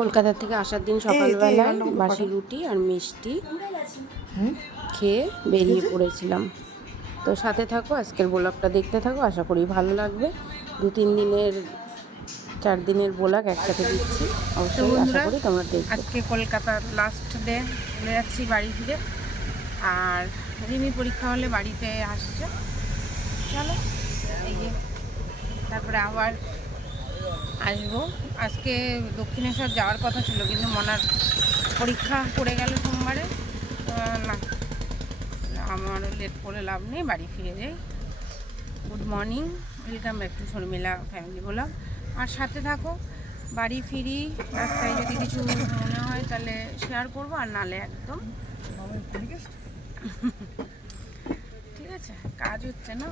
কলকাতা থেকে আসার দিন সকালবেলা বাসি রুটি আর মিষ্টি খেয়ে বেরিয়ে পড়েছিলাম। তো সাথে থাকো আজকের ব্লগটা দেখতে থাকো আশা করি ভালো লাগবে। দু তিন দিনের চার দিনের ব্লগ একসাথে দিচ্ছি। অবশ্যই আশা করি তোমরা দেখবে। আজকে কলকাতার লাস্ট ডে চলে যাচ্ছি বাড়ি ফিরে। আর রিমি পরীক্ষা হলে বাড়িতে আসছে। চলো এই যে তারপরে আবার আসব। আজকে দক্ষিণেশ্বর যাওয়ার কথা ছিল, কিন্তু মনার পরীক্ষা পড়ে গেল সোমবারে। না আমারও লেট করে লাভ নেই, বাড়ি ফিরে যাই। Good morning welcome back to Sharmila family বললাম আর সাথে থাকো, বাড়ি ফিরি, রাস্তায় যদি কিছু মনে হয় তাহলে শেয়ার করব, আর নালে একদম। ঠিক আছে, কাজ হচ্ছে না?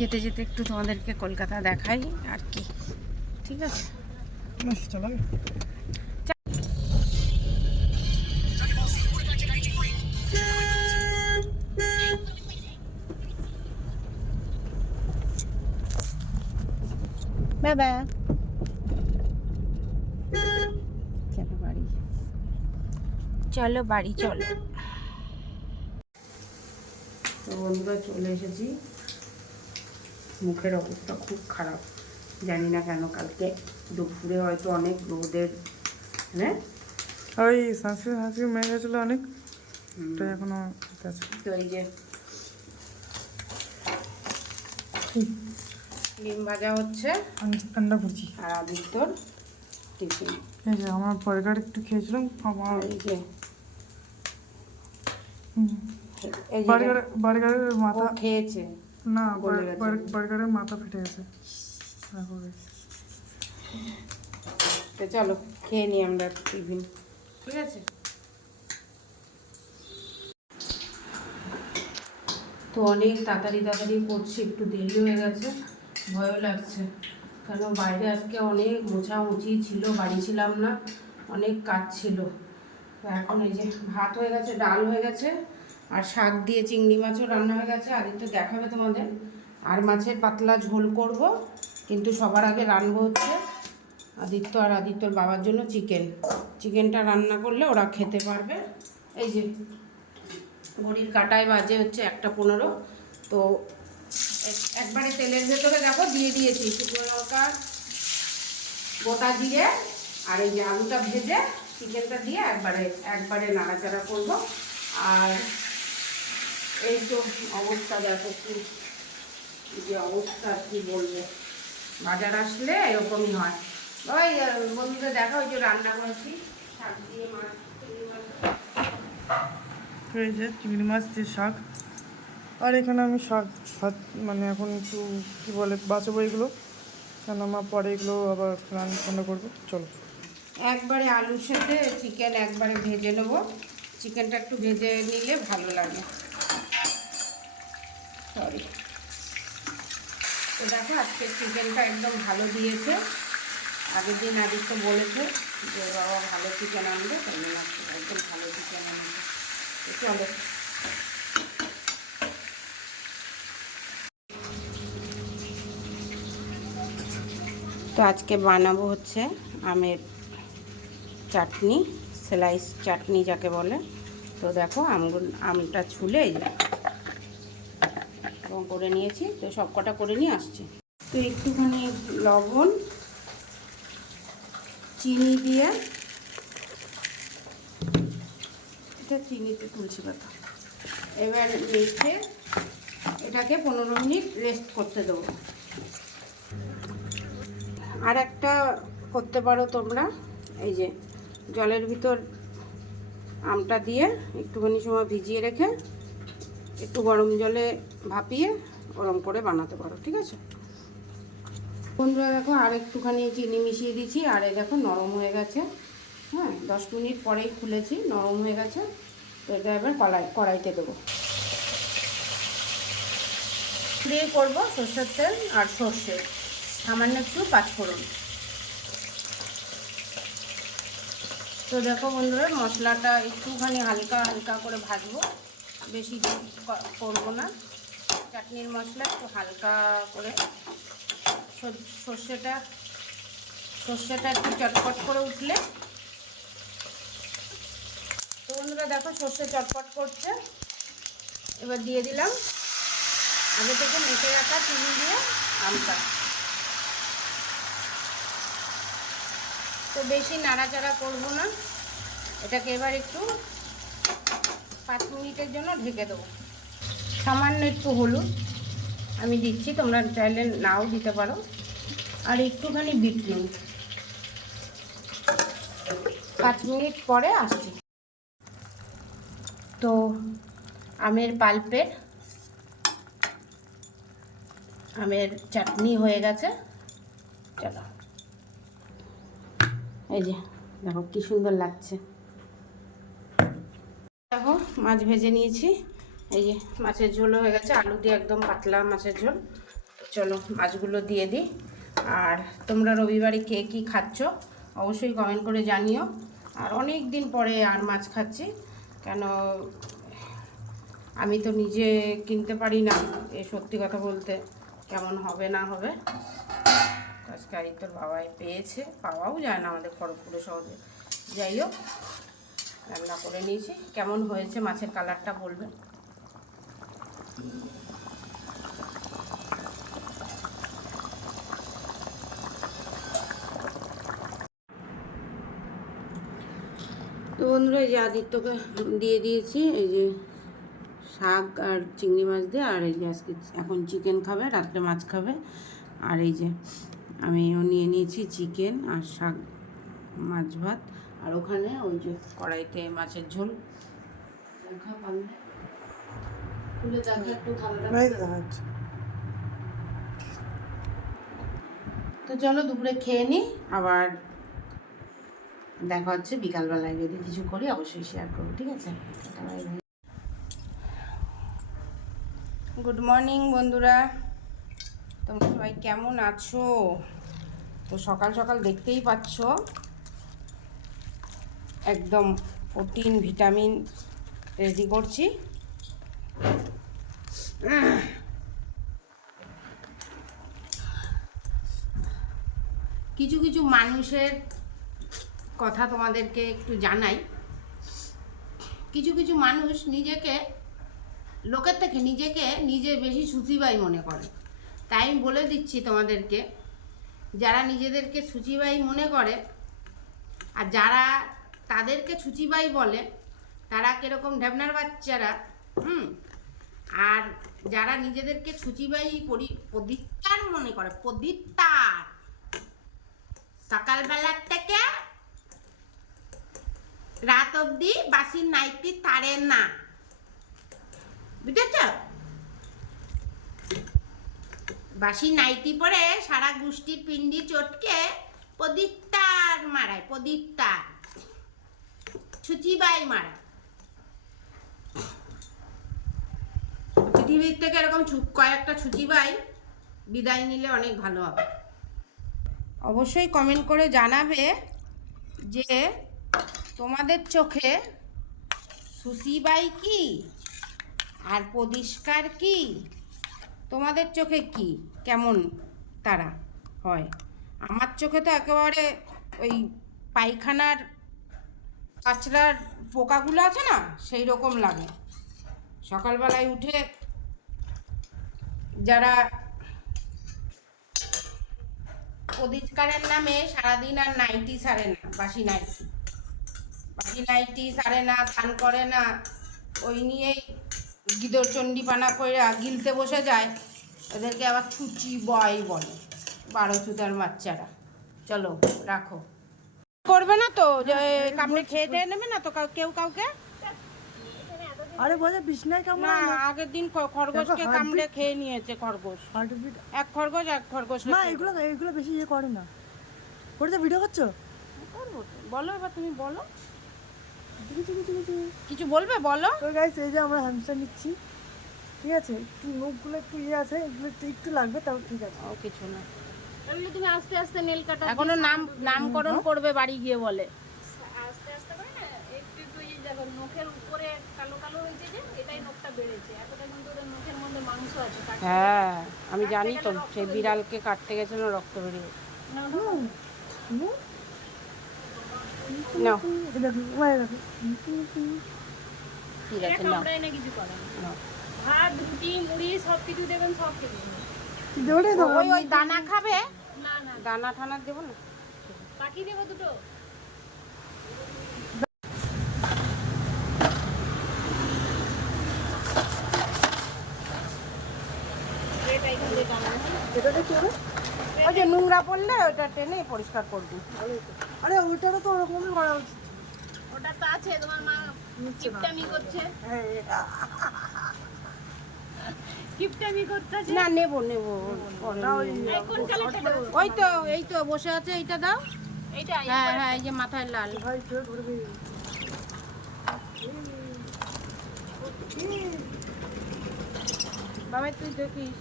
যেতে যেতে একটু তোমাদেরকে কলকাতা দেখাই আর কি। ঠিক আছে? বাবা। চলো বাড়ি? চলো বাড়ি চলো। তো বন্ধুরা চলে এসেছি। মুখের অবস্থা খুব খারাপ। জানি না কেন কালকে দুপুরে হয়তো অনেক রোদের হ্যাঁ? ওই সানস্ক্রিন সানস্ক্রিন মেরে গেছিল অনেক। ওটা এখনও তো এই যে ডিম ভাজা হচ্ছে। আন- আন্ডা ভুজি আর আদিত্যর টিফিন। এই যে আমার বার্গার একটু খেয়েছিলাম আমার এই যে। এই যে বার্গার বার্গারের মাথা খেয়েছে। না বার্গারের মাথা ফেটে গেছে। তো চলো খেয়ে নিই আমরা টিফিন। ঠিক আছে। তো অনেক তাড়াতাড়ি তাড়াতাড়ি করছি একটু দেরি হয়ে গেছে ভয়ও লাগছে। কেন বাইরে আজকে অনেক মোছামুছি ছিল বাড়ি ছিলাম না অনেক কাজ ছিল। তো এখন এই যে ভাত হয়ে গেছে ডাল হয়ে গেছে আর শাক দিয়ে চিংড়ি মাছও রান্না হয়ে গেছে আদিত্য দেখাবে তোমাদের। আর মাছের পাতলা ঝোল করব, কিন্তু সবার আগে রান্নবো হচ্ছে আদিত্য আর আদিত্যর বাবার জন্য চিকেন। চিকেনটা রান্না করলে ওরা খেতে পারবে। এই যে ঘড়ির কাটায় বাজে হচ্ছে একটা পনেরো। তো এক- একবারে তেলের ভেতরে দেখো দিয়ে দিয়েছি শুকনো লঙ্কা, গোটা দিয়ে আর এই যে আলুটা ভেজে চিকেনটা দিয়ে একবারে একবারে নাড়াচাড়া করব। আর এই তো অবস্থা দেখো কি যে অবস্থা কি বলব? বাজার আসলে এরকমই হয়। ওই বন্ধুদের দেখা ওই যে রান্না করেছি শাক দিয়ে মাছ চিংড়ি মাছ। এই যে চিংড়ি মাছ দিয়ে শাক। আর এখানে আমি শাক ভাত মানে এখন একটু কী বলে বাঁচাবো এগুলো। কেন আমার পরে এগুলো আবার রান্না ঠান্ডা করব। চলো। একবারে আলুর সাথে চিকেন একবারে ভেজে নেব। চিকেনটা একটু ভেজে নিলে ভালো লাগে। সরি তো দেখো, আজকে চিকেনটা একদম ভালো দিয়েছে। আগের দিন আদিত্য বলেছে যে, বাবা, ভালো চিকেন আনবে, তাই একদম ভালো চিকেন আনবে চলো তো আজকে বানাবো হচ্ছে আমের চাটনি স্লাইস চাটনি যাকে বলে। তো দেখো আমগুলো আমটা ছুলে এবং করে নিয়েছি, তো সব কটা করে নিয়ে আসছি। তো একটুখানি লবণ, চিনি দিয়ে, এটা চিনিতে তুলসী পাতা। এবার রেখে এটাকে পনেরো মিনিট রেস্ট করতে দেবো। আর একটা করতে পারো তোমরা, এই যে জলের ভিতর আমটা দিয়ে একটুখানি সময় ভিজিয়ে রেখে একটু গরম জলে ভাপিয়ে ওরম করে বানাতে পারো, ঠিক আছে? বন্ধুরা, দেখো, আর একটুখানি চিনি মিশিয়ে দিচ্ছি, আর এই দেখো, নরম হয়ে গেছে। হ্যাঁ দশ মিনিট পরেই খুলেছি, নরম হয়ে গেছে। এটা এবার কড়াই কড়াইতে দেবো। স্প্রে করব সর্ষের তেল আর সর্ষে, সামান্য একটু পাঁচফোড়ন। তো দেখো বন্ধুরা, মশলাটা একটুখানি হালকা হালকা করে ভাজবো, বেশি করব না। চাটনির মশলা একটু হালকা করে সর- সর্ষেটা সর্ষেটা একটু চটপট করে উঠলে। তো বন্ধুরা দেখো সর্ষে চটপট করছে। এবার দিয়ে দিলাম আগে থেকে মেখে রাখা চিনি দিয়ে আমটা। তো বেশি নাড়াচাড়া করব না। এটাকে এবার একটু পাঁচ মিনিটের জন্য ঢেকে দেবো। সামান্য একটু হলুদ আমি দিচ্ছি, তোমরা চাইলে নাও দিতে পারো। আর একটুখানি বিট পাঁচ মিনিট পরে আসছি। তো আমের পাল্পের আমের চাটনি হয়ে গেছে। চলো। এই যে, দেখো কি সুন্দর লাগছে। দেখো, মাছ ভেজে নিয়েছি। এই যে মাছের ঝোল হয়ে গেছে, আলু দিয়ে একদম পাতলা মাছের ঝোল। চলো মাছগুলো দিয়ে দিই। আর তোমরা রবিবারে কে কী খাচ্ছ অবশ্যই কমেন্ট করে জানিও। আর অনেক দিন পরে আর মাছ খাচ্ছি, কেন আমি তো নিজে কিনতে পারি না, এ সত্যি কথা বলতে কেমন হবে না হবে। আজকে তোর বাবাই পেয়েছে, পাওয়াও যায় না আমাদের খড়গপুরে সহজে। যাই হোক, রান্না করে নিয়েছি। কেমন হয়েছে মাছের কালারটা বলবেন তো বন্ধুরা, এই যে আদিত্যকে দিয়ে দিয়েছি, এই যে শাক আর চিংড়ি মাছ দিয়ে, আর এই যে আজকে এখন চিকেন খাবে, রাত্রে মাছ খাবে। আর এই যে আমিও নিয়ে নিয়েছি চিকেন আর শাক, মাছ ভাত। আর ওখানে ওই যে কড়াইতে মাছের ঝোল। দেখা পারলে খুলে দেখা একটু তো চলো দুপুরে খেয়ে নিই আবার দেখা হচ্ছে বিকালবেলায়। যদি কিছু করি অবশ্যই শেয়ার করব ঠিক আছে? গুড মর্নিং বন্ধুরা। তোমরা সবাই কেমন আছো? তো সকাল সকাল দেখতেই পাচ্ছ একদম প্রোটিন ভিটামিন রেডি করছি। কিছু কিছু মানুষের কথা তোমাদেরকে একটু জানাই। কিছু কিছু মানুষ নিজেকে, লোকের থেকে নিজেকে নিজে বেশি সুচিবাই মনে করে। তাই আমি বলে দিচ্ছি তোমাদেরকে, যারা নিজেদেরকে সুচিবাই মনে করে আর যারা তাদেরকে সুচিবাই বলে, তারা কীরকম ঢেবনার বাচ্চারা, হুম? আর যারা নিজেদেরকে সুচিবাই পরি পদিত্তার মনে করে পদিত্তার সকালবেলার থেকে রাত অবধি বাসির নাইটি তারে না। বুঝেছ? বাসি নাইটি পরে সারা গোষ্ঠীর পিন্ডি চটকে প্রদীপ্তার মারায় প্রদীপ্তার ছুচিবাই মারায়। পৃথিবীর থেকে এরকম কয়েকটা ছুচিবাই বিদায় নিলে অনেক ভালো হবে। অবশ্যই কমেন্ট করে জানাবে যে তোমাদের চোখে সুশিবাই কি আর পরিষ্কার কি? তোমাদের চোখে কি? কেমন তারা হয়? আমার চোখে তো একেবারে ওই পায়খানার কাচড়ার পোকাগুলো আছে না সেই রকম লাগে। সকালবেলায় উঠে যারা পরিষ্কারের নামে সারাদিন আর নাইটি সারে না, বাসি নাইটি। বাসি নাইটি সারে না, স্নান করে না, ওই নিয়েই গিদর চণ্ডীপানা করে গিলতে বসে যায়। ওদেরকে আবার ছুচি, বয় বলে, বারো চুতার বাচ্চারা। চলো, রাখো। করবে না তো কামড়ে খেয়ে দিয়ে নেবে না তো কেউ কাউকে? আরে বোঝা বিছনায় কেমন না আগের দিন খ- খরগোশকে কামড়ে খেয়ে নিয়েছে খরগোশ। হার্টবিট এক খরগোশ এক খরগোশ না এগুলো এগুলো বেশি ইয়ে করে না। করে তো ভিডিও করছ? করব বলো এবার তুমি বলো। কিছু বলবে বলো। তো গাইস এই যে আমরা হ্যামস্টার নিচ্ছি। ঠিক আছে? একটু মুখগুলো একটু ইয়ে আছে এগুলো একটু একটু লাগবে তাও ঠিক আছে। ও কিছু না। তাহলে তুমি আস্তে আস্তে নেল কাটা এখনও নাম নামকরণ করবে বাড়ি গিয়ে বলে। নখের উপরে কালো কালো হয়েছে যে এটাই নখটা বেড়েছে। এতটা কিন্তু ওদের নখের মধ্যে মাংস আছে হ্যাঁ আমি জানি তো সেই বিড়ালকে কাটতে গেছিল রক্ত বেরিয়ে। ঠিক আছে নাও। কিছু ভাত রুটি মুড়ি সব কিছু দেবেন সব খেয়ে নেবে। দেওয়াটাই ওই ওই দানা খাবে? না না। দানা ঠানা দেবো না? পাখি দেবো দুটো এটাই কিন্তু টানা। এটাতে কি হবে ওই পড়লে ওটা টেনে পরিষ্কার করবি। আরে ওইটারও তো ওরকমই করা উচিত। ওটা তো আছে তোমার মা করছে। কিপটামি করতেছে? না নেব নেব। ওই এই তো এই তো বসে আছে এইটা দাও। এইটা হ্যাঁ হ্যাঁ এই যে মাথায় লাল। ভাই বাবা তুই দেখিস।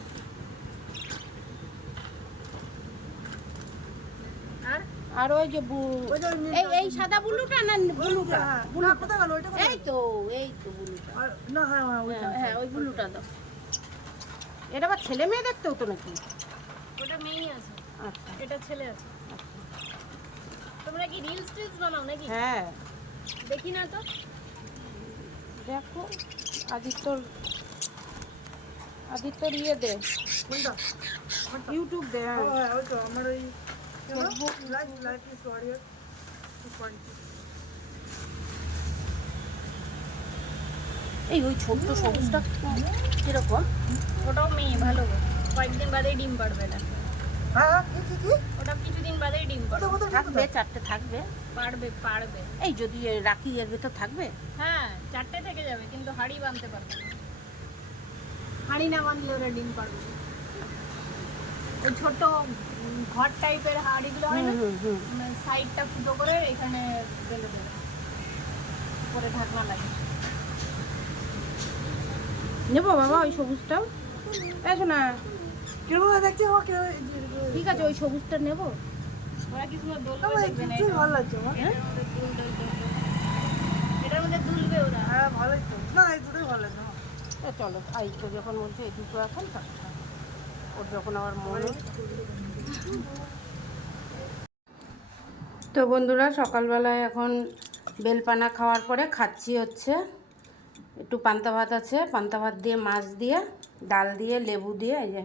আর ওই যে বু- ওই যে এই এই সাদা বুলুটা না বুলুটা হ্যাঁ, না কোথায় গেল? ওইটা এই তো এই তো বুলুটা। আর না হ্যাঁ হ্যাঁ হ্যাঁ হ্যাঁ ওই বুলুটা দাও। এটা আবার ছেলে মেয়ে দেখতে হতো নাকি? ওটা মেয়েই আছে। আচ্ছা। এটা ছেলে আছে। তোমরা কি রিলস টিলস বানাও নাকি? হ্যাঁ। দেখি না তো। দেখো আদিত্যর আদিত্যর ইয়ে দে। ইউটিউব দে হ্যাঁ। হ্যাঁ ওই তো আমার ওই এই ওই ছোট্ট সবুজটা কীরকম? ওটাও মেয়ে ভালো। কয়েকদিন বাদেই ডিম পারবে এটা হ্যাঁ হ্যাঁ ওটা কিছুদিন বাদেই ডিম পারবে। থাকবে চারটে থাকবে। পারবে পারবে। এই যদি রাখি এর ভেতর থাকবে? হ্যাঁ চারটে থেকে যাবে কিন্তু হাড়ি বাঁধতে পারবে না। হাড়ি না বাঁধলে ওরা ডিম পারবে না। ওই ছোট উম, ঘর টাইপের হাড়িগুলো হয় না? সাইডটা ফুটো করে এখানে বেঁধে দেবে। উপরে ঢাকনা লাগে। নেব বাবা ওই সবুজটাও? এসো না কীরকম দেখছি ঠিক আছে ওই সবুজটা নেব। ওরা কি সুন্দর ভালো লাগছে এটার মধ্যে দুলবে ওরা। হ্যাঁ ভালোই তো না এই দুটোই ভালো লাগছে। চলো আই তো যখন বলছে এই দুটো এখন। ওর যখন আবার মন তো বন্ধুরা, সকালবেলায় এখন বেলপানা খাওয়ার পরে খাচ্ছি হচ্ছে একটু পান্তা ভাত আছে। পান্তা ভাত দিয়ে, মাছ দিয়ে, ডাল দিয়ে, লেবু দিয়ে, এই যে,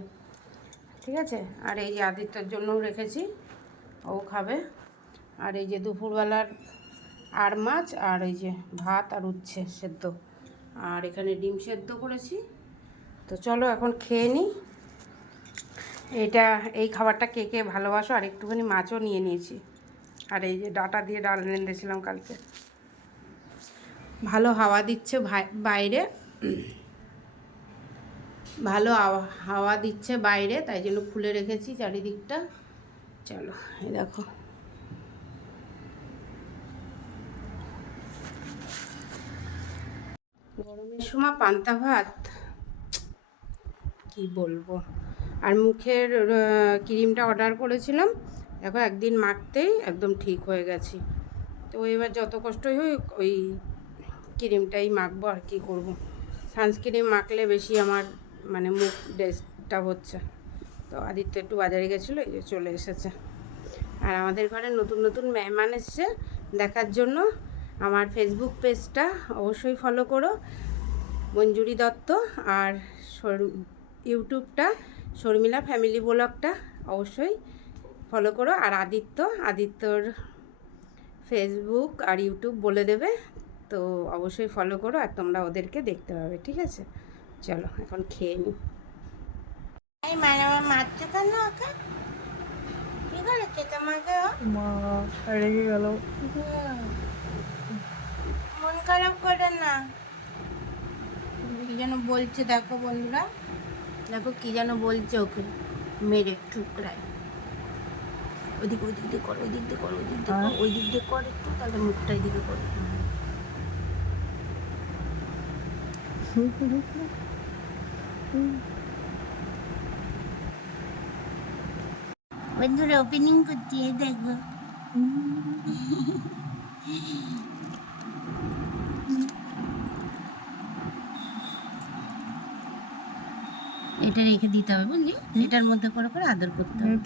ঠিক আছে? আর এই যে আদিত্যর জন্যও রেখেছি, ও খাবে। আর এই যে দুপুরবেলার আর মাছ, আর এই যে ভাত আর উচ্ছে সেদ্ধ। আর এখানে ডিম সেদ্ধ করেছি। তো চলো এখন খেয়ে নিই। এটা, এই খাবারটা কে কে ভালোবাসো, আর একটুখানি মাছও নিয়ে নিয়েছি। আর এই যে ডাটা দিয়ে ডাল রেঁধেছিলাম কালকে। ভালো হাওয়া দিচ্ছে বাইরে। ভালো হাওয়া- দিচ্ছে বাইরে, তাই জন্য খুলে রেখেছি চারিদিকটা। চলো, এই দেখো। গরমের সময় পান্তা ভাত? কি বলব? আর মুখের ক্রিমটা অর্ডার করেছিলাম। দেখো একদিন মাখতেই একদম ঠিক হয়ে গেছি। তো এবার যত কষ্টই হোক, ওই ক্রিমটাই মাখবো আর কি করব। সানস্ক্রিন মাখলে বেশি আমার মানে মুখ ডিস্টার্ব হচ্ছে। তো আদিত্য একটু বাজারে গেছিল, এই যে চলে এসেছে। আর আমাদের ঘরে নতুন নতুন মেহমান এসছে। দেখার জন্য আমার ফেসবুক পেজটা অবশ্যই ফলো করো। মঞ্জুরি দত্ত আর ইউটিউবটা শর্মিলা ফ্যামিলি ব্লগটা অবশ্যই ফলো করো। আর আদিত্য আদিত্যর ফেসবুক আর ইউটিউব বলে দেবে তো অবশ্যই ফলো করো আর তোমরা ওদেরকে দেখতে পাবে ঠিক আছে? চলো এখন খেয়ে নিই মানে মারছে কেন ওকে? কি করেছে তোমাকে ও? মা রেগে গেল। মন খারাপ করে না। কি যেন বলছে দেখো বন্ধুরা। দেখো কি যেন বলছে ওকে। মেরে ঠুকরায়। ওইদিক ওই দিক দিয়ে কর ওই দিক দিয়ে কর ওই দিক দিয়ে কর ওই দিক দিয়ে কর একটু তাহলে মুখটা এদিকে কর। বন্ধুরা ওপেনিং করছি এই এটা রেখে দিতে হবে বুঝলি? এটার মধ্যে করে করে আদর করতে হবে।